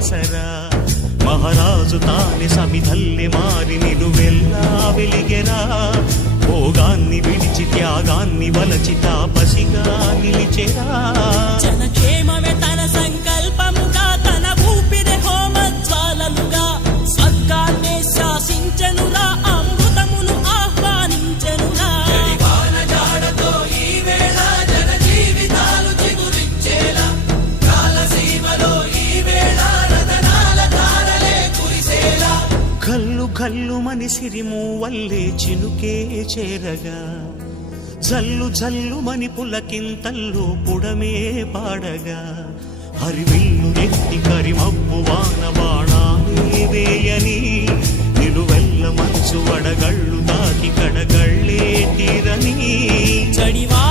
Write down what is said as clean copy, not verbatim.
ఆసరా మహారాజు తానే సమిధల్లె మారి నిలువెల్లా వెలిగెరా భోగాన్ని విడిచి త్యాగాన్ని వలచి తాపసిగా నిలిచెరా జనక్షేమమే తన సంకల్పముగా తన ఊపిరి హోమజ్వాలలుగా స్వర్గాన్నే శాసించెనురా అమృతమును ఆహ్వానించెనురా జాడతో ఈ వేళ జన జీవితాలు చిగురించేలా కాలసీమలో ఈ వేళ రతనాల ధారలే కురిసేలా కల్లు కల్లు మని సిరిము వల్లే చినుకే చేరగా జల్లు జల్లు మని పులకింతల్లు పుడమే పాడగా హరివిల్లు నెత్తి కరిమబ్బు వాన బాణాలే వేయని నిలువెల్ల మనసు వడగళ్ళు తాకి కడగళ్ళే తీరని చడివా